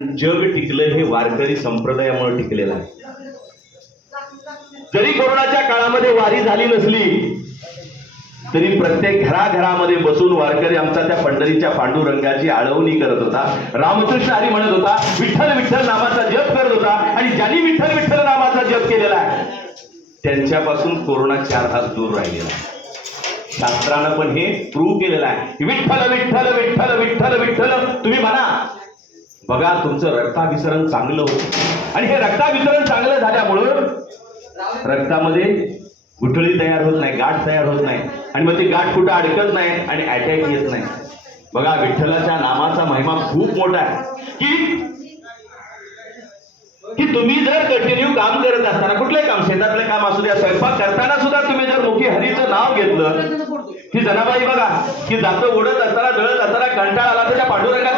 जग टिकलं हे वारकरी संप्रदायामुळे टिकलेलं आहे. जरी कोरोनाच्या काळामध्ये वारी झाली नसली तरी प्रत्येक घराघरामध्ये बसून वारकरी आमचा त्या पंढरीच्या पांडुरंगाची आळवणी करत होता. रामकृष्ण हरी म्हणत होता विठ्ठल विठ्ठल नामाचा जप करत होता आणि ज्यांनी विठ्ठल विठ्ठल नामाचा जप केलेला आहे त्यांच्यापासून कोरोना चार हात दूर राहिलेला आहे. शास्त्रानं पण हे प्रूव्ह केलेलं आहे. विठ्ठल विठ्ठल विठ्ठल विठ्ठल विठ्ठल तुम्ही म्हणा. बघा तुमचं रक्ताभिसरण चांगलं होतं. आणि हे रक्ताभिसरण चांगलं झाल्यामुळं रक्तामध्ये गुठळी तयार होत नाही गाठ तयार होत नाही. आणि मग ती गाठ कुठं अडकत नाही आणि अटॅक येत नाही. बघा विठ्ठलाच्या नामाचा महिमा खूप मोठा आहे. की की तुम्ही जर कंटिन्यू काम करत असताना कुठलंही काम शेतातलं काम असू द्या स्वयंपाक करताना सुद्धा तुम्ही जर मुखी हरीचं नाव घेतलं की जनाबाई बघा की जातं ओढत असताना जळत असताना कंटाळा आला त्याच्या त्या